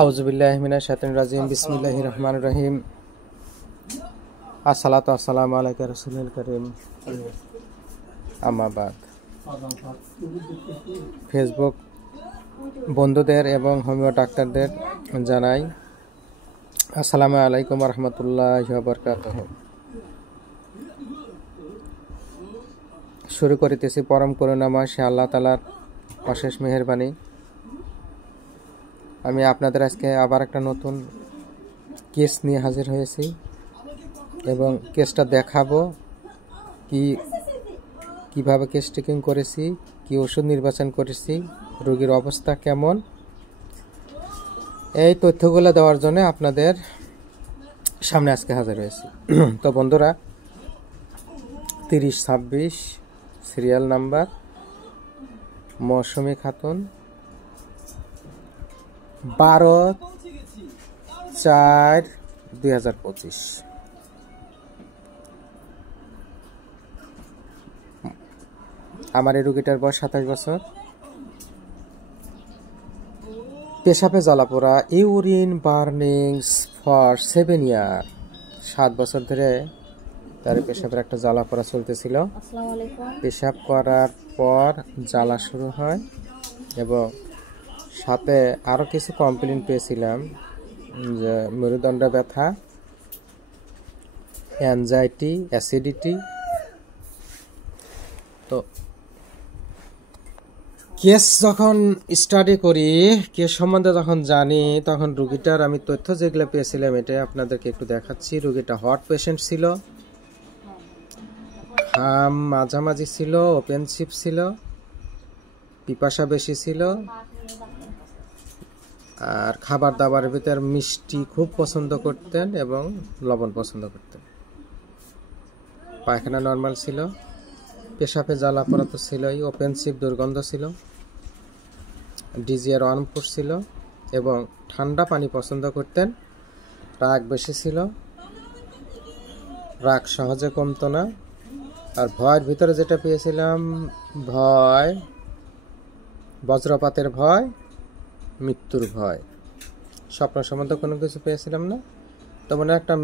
আউযুবিল্লাহি মিনাশ শাইতানির রাজিম বিসমিল্লাহির রহমানির রহিম আসসালাতু আসসালামু আলাইকা রাসূলিল কারীম আম্মা বাদ। ফেসবুক বন্ধুদের এবং হোমিও ডাক্তারদের জানাই আসসালামু আলাইকুম ওয়া রাহমাতুল্লাহি ওয়া বারাকাতুহু। শুরু করিতেছি পরম করুণাময় সে আল্লাহ তাআলার অশেষ মেহেরবানি। আমি আপনাদের আজকে আবার একটা নতুন কেস নিয়ে হাজির হয়েছি এবং কেসটা দেখাবো কিভাবে কেস টেকিং করেছি, কি ওষুধ নির্বাচন করেছি, রোগীর অবস্থা কেমন, এই তথ্যগুলো দেওয়ার জন্য আপনাদের সামনে আজকে হাজির হয়েছি। তো বন্ধুরা, 3026 সিরিয়াল নাম্বার, মৌসুমী খাতুন, 12/4/2025। আমার এই রোগীটার বয়স 27 বছর। পেশাবে জ্বালাপোড়া, ইউরিন বার্নিংস ফর 7 ইয়ার। 7 বছর ধরে তার পেশাবের একটা জ্বালাপোড়া চলতেছিল। পেশাব করার পর জ্বালা শুরু হয় এবং সাথে আরও কিছু কমপ্লেন পেয়েছিলাম, যে মেরুদণ্ড ব্যথা, অ্যাংজাইটি, অ্যাসিডিটি। তো কেস যখন স্টাডি করি, কেস সম্বন্ধে যখন জানি, তখন রুগীটার আমি তথ্য যেগুলো পেয়েছিলাম এটা আপনাদেরকে একটু দেখাচ্ছি। রুগীটা হট পেশেন্ট ছিল, ঘাম মাঝামাঝি ছিল, ওপেনশিপ ছিল, পিপাসা বেশি ছিল, আর খাবার দাবারের ভিতর মিষ্টি খুব পছন্দ করতেন এবং লবণ পছন্দ করতেন। পায়খানা নর্মাল ছিল, পেশাবে জ্বালাপোড়া তো ছিলই, ওপেনশিপ দুর্গন্ধ ছিল, ডিজিআর 1 ছিল এবং ঠান্ডা পানি পছন্দ করতেন। রাগ বেশি ছিল, রাগ সহজে কমতো না। আর ভয়ের ভিতরে যেটা পেয়েছিলাম, ভয়, বজ্রপাতের ভয়, মৃত্যুর ভয়। স্বপ্ন সম্বন্ধে কোনো কিছু পেয়েছিলাম না। তো মানে একটা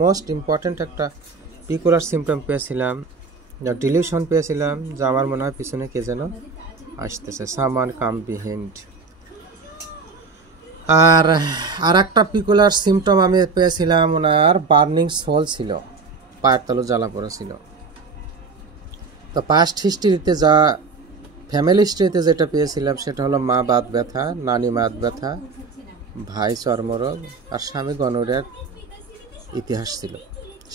মোস্ট ইম্পর্টেন্ট একটা পিকুলার সিমটম পেয়েছিলাম, ডিলিউশন পেয়েছিলাম, যে আমার মনে হয় পিছনে কে যেন আসতেছে, সামান কাম বিহাইন্ড। আর একটা পিকুলার সিমটম আমি পেয়েছিলাম, ওনার বার্নিং সোল ছিল, পায়ের তলে জ্বালা পড়েছিল। তো পাস্ট হিস্ট্রিতে ফ্যামিলি হিস্ট্রিতে যেটা পেয়েছিলাম সেটা হলো মা বাত ব্যথা, নানি মাত ব্যথা, ভাই চর্মরোগ, আর স্বামী গনোরিয়ার ইতিহাস ছিল।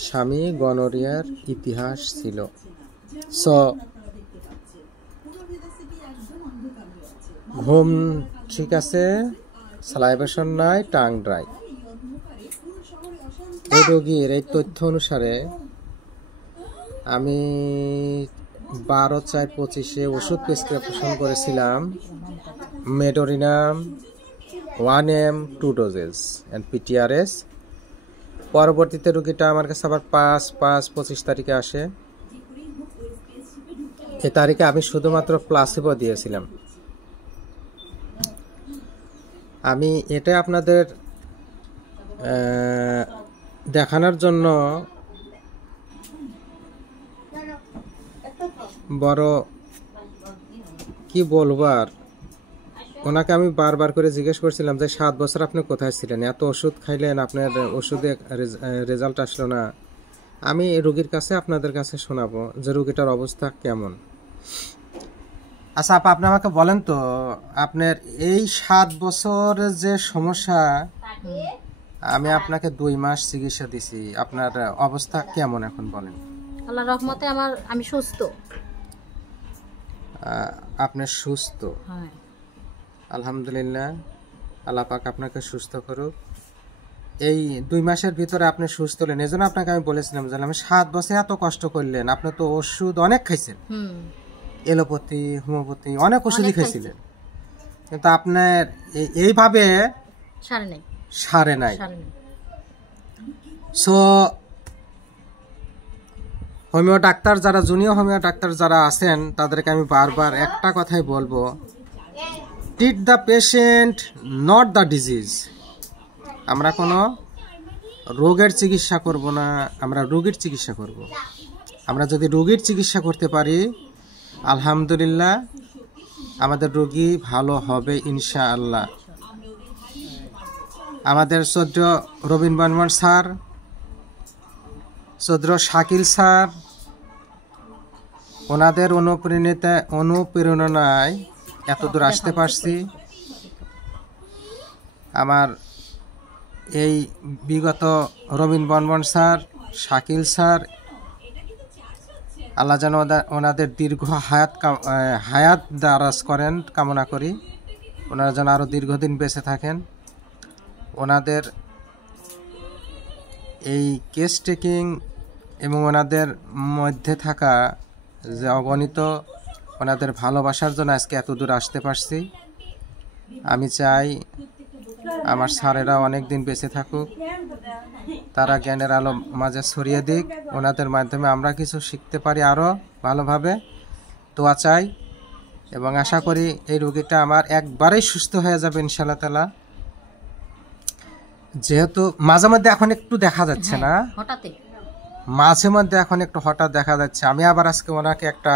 স্বামী গনোরিয়ার ইতিহাস ছিল। সো ঘুম ঠিক আছে, স্যালাইভেশন নাই, টাং ড্রাই। এই রোগীর এই তথ্য অনুসারে আমি 12/4/25 ওষুধ প্রেসক্রিপশন করেছিলাম, medorrhinum 1 mg 2 doses and PTRS. পরবর্তীতে রোগীটা আমার কাছে আবার 5/5/25 তারিখে আসে। এ তারিখে আমি শুধুমাত্র প্লাসিবো দিয়েছিলাম। আমি এটা আপনাদের দেখানোর জন্য বড় কি বলবো, আর ওনাকে আমি বারবার করে জিজ্ঞেস করছিলাম যে 7 বছর আপনি কোথায় ছিলেন, এত ওষুধ খাইলেন, আপনার ওষুধে রেজাল্ট আসলো না। আমি রোগীর কাছে আপনাদের কাছে শোনাবো যে রোগীটার অবস্থা কেমন। আচ্ছা আপা, আপনি আমাকে বলেন তো, আপনার এই 7 বছরের যে সমস্যা, আমি আপনাকে 2 মাস চিকিৎসা দিছি, আপনার অবস্থা কেমন এখন বলেন? আল্লাহর রহমতে আমি সুস্থ। আপনি সুস্থ? হ্যাঁ, আলহামদুলিল্লাহ, আল্লাহ পাক আপনাকে সুস্থ করুক। এই 2 মাসের ভিতরে আপনি সুস্থ হলেন, এজন্য আপনাকে আমি বলেছিলাম যে আমি 7 বছর এত কষ্ট করলেন, আপনি তো ওষুধ অনেক খাইছেন, এলোপ্যাথি, হোমিওপ্যাথি, অনেক ওষুধই খাইছিলেন, কিন্তু আপনার এইভাবে সারে নাই। সো হোমিও ডাক্তার যারা, জুনিয়র হোমিও ডাক্তার যারা আছেন, তাদেরকে আমি বারবার একটা কথাই বলবো treat the patient not the disease. আমরা কোনো রোগের চিকিৎসা করব না, আমরা রোগীর চিকিৎসা করব। আমরা যদি রোগীর চিকিৎসা করতে পারি আলহামদুলিল্লাহ আমাদের রোগী ভালো হবে ইনশাআল্লাহ। আমাদের চৌধুরী রবিন বর্মন স্যার, চৌধুরী শাকিল স্যার, ওনাদের অনুপ্রেরণায় এত দূর আসতে পারছি। আমার এই বিগত রবিন বর্মন স্যার, শাকিল স্যার, আল্লাহ যেন ওনাদের দীর্ঘ হায়াত দারাজ করেন কামনা করি। ওনারা যেন আরও দীর্ঘদিন বেঁচে থাকেন। ওনাদের এই কেস টেকিং এবং ওনাদের মধ্যে থাকা যে অগণিত ওনাদের ভালোবাসার জন্য আজকে এত দূর আসতে পারছি। আমি চাই আমার স্যারেরা অনেক দিন বেঁচে থাকুক, তারা জ্ঞানের আলো মাঝে ছড়িয়ে দিক, ওনাদের মাধ্যমে আমরা কিছু শিখতে পারি আরও ভালোভাবে। দোয়া চাই এবং আশা করি এই রোগীটা আমার একবারেই সুস্থ হয়ে যাবে ইনশাআল্লাহ তাআলা। যেহেতু মাঝে মধ্যে এখন একটু দেখা যাচ্ছে না, মাঝে মধ্যে এখন একটু হঠাৎ দেখা যাচ্ছে। আমি আবার আজকে ওনাকে একটা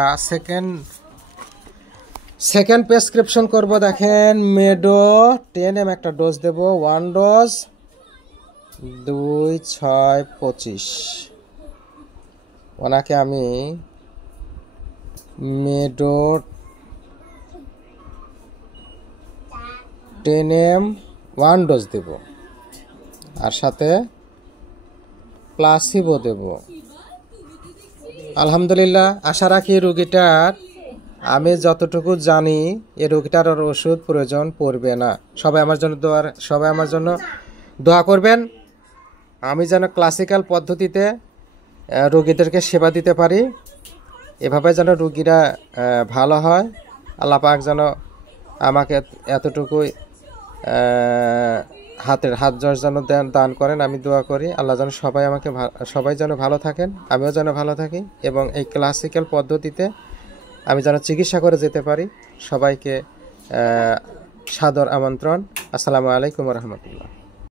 সেকেন্ড প্রেসক্রিপশন করব। দেখেন মেডো 10 একটা ডোজ দেব, 1 ডোজ 2, 6, 25। ওনাকে আমি মেডো 10 1 ডোজ দেব আর সাথে প্লাসিবো দেব। আলহামদুলিল্লাহ আশা রাখি রোগীটার, আমি যতটুকু জানি এই রোগীটার আর ওষুধ প্রয়োজন পড়বে না। সবাই আমার জন্য দোয়া করবেন। আমি যেন ক্লাসিক্যাল পদ্ধতিতে রোগীদেরকে সেবা দিতে পারি, এভাবে যেন রোগীরা ভালো হয়। আল্লাহ পাক যেন আমাকে এতটুকুই হাত জোর যেন দান করেন, আমি দোয়া করি। আল্লাহ যেন সবাই যেন ভালো থাকেন, আমিও যেন ভালো থাকি এবং এই ক্লাসিক্যাল পদ্ধতিতে আমি যেন চিকিৎসা করে যেতে পারি। সবাইকে সাদর আমন্ত্রণ। আসসালামু আলাইকুম ওয়া রাহমাতুল্লাহ।